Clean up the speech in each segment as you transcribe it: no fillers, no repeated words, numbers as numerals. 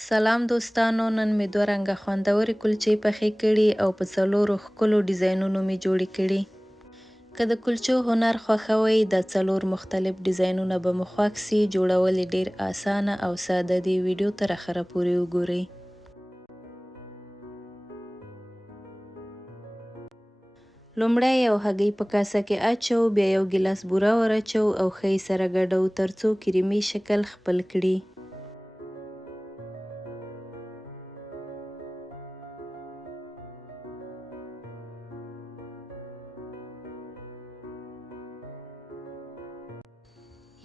سلام دوستانو، نن مې دوه رنګه خوندورې کلچې پخې کړي او په څلورو ښکلو ډیزاینونو مې جوړې کړي. که د کلچو هنر خوښوئ، دا څلور مختلف ډیزاینونه به مو خوښ سي. جوړول یې ډېر اسانه او ساده دي. ویډیو تر اخره پورې وګورئ. لومړی یو هګۍ په کاسه کې اچوو، بیا یو ګیلاس بوره ور اچوو او ښه یې سره ګډوو ترڅو کریمي شکل خپل کړي.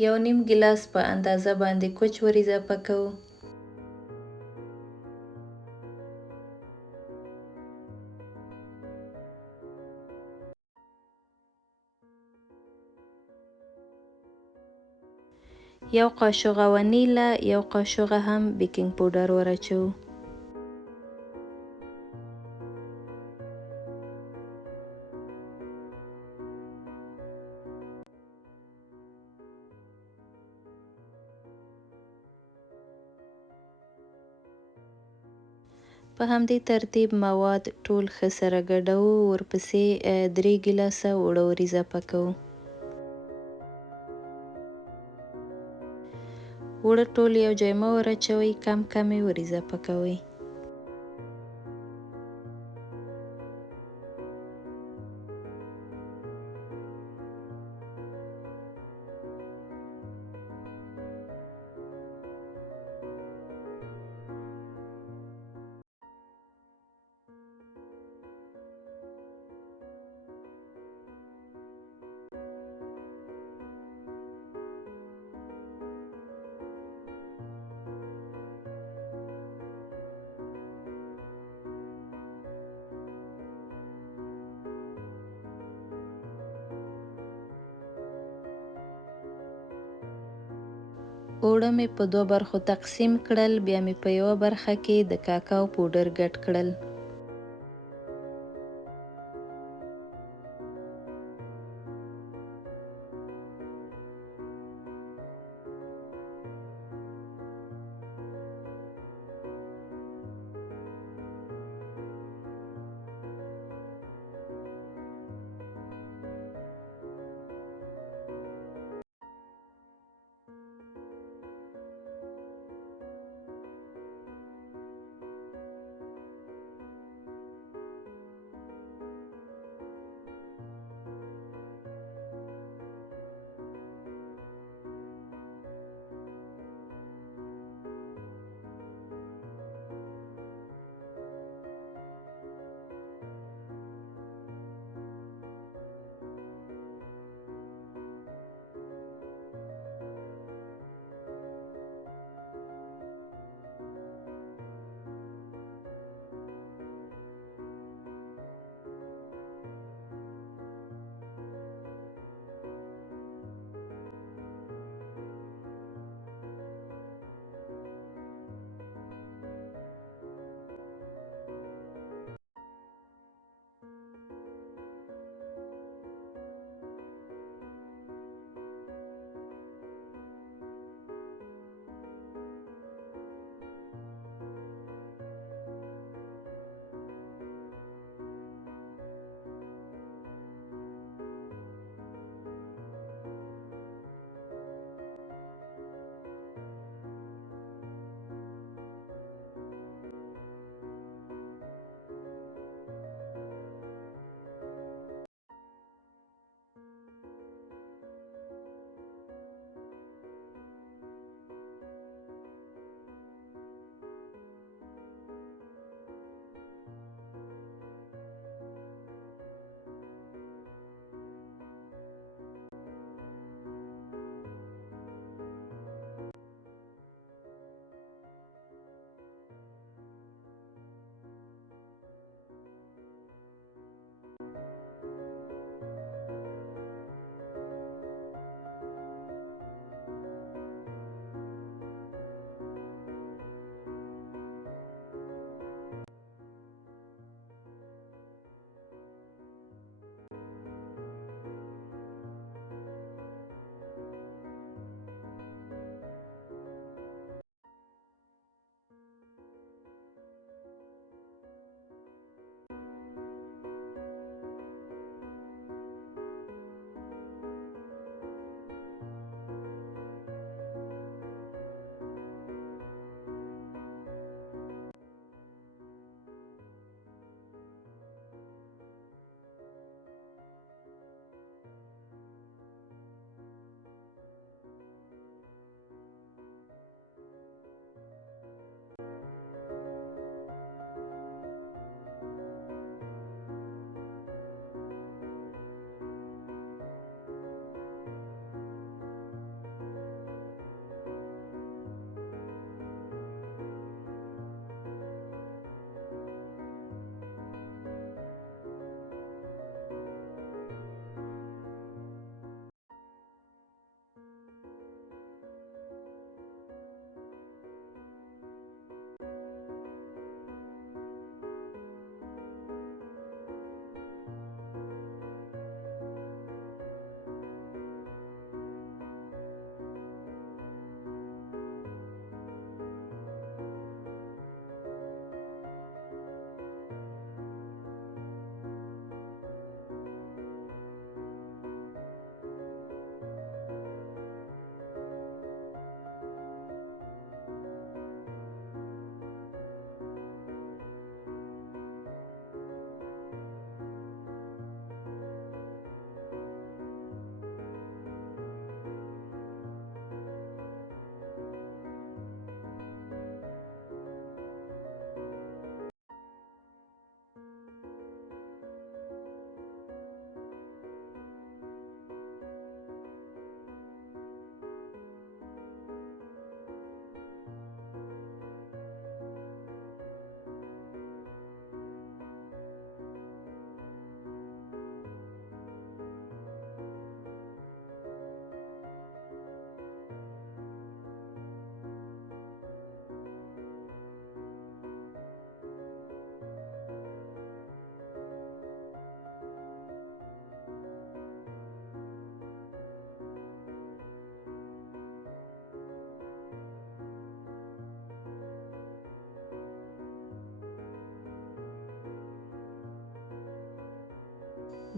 یو نیم ګیلاس په اندازه باندې کوچ ور اضافه کوو. یو قاشوغه ونیله، یو قاشوغه هم بیکینګ پوډر ور اچوو. په همدې ترتیب مواد ټول ښه سره ګډوو. ورپسې 3 ګیلاسه اوړه ور اضافه کوو. اوړه ټول یو ځای مه ور اچوئ، کم کم یې ور اضافه کوئ. اوړه مې په دوه برخو تقسیم کړل، بیا مې په یوه برخه کې د کاکاو پوډر ګډ کړل.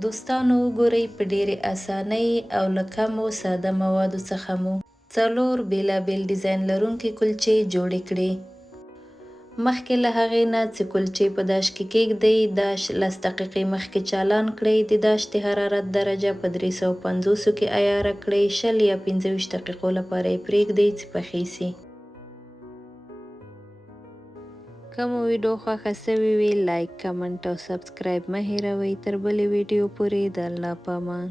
دوستانو وګورئ په ډېرې اسانۍ او له کمو ساده موادو څخه مو 4 بېلابېل ډیزاین لرونکې کلچې جوړې کړې. مخکې له هغې نه چې کلچې په داش کې کېږدئ، داش 10 دقیقې مخکې چالان کړئ. د داش د حرارت درجه په 350 کې عیاره کړئ. 20 یا 25 دقیقو لپاره یې پرېږدئ چې پخې سي. که مو ویډیو خوښه سوې وي لایک، کمنټ او سبسکرایب مه هېروئ. تر بلې ویډیو پورې د الله په امان.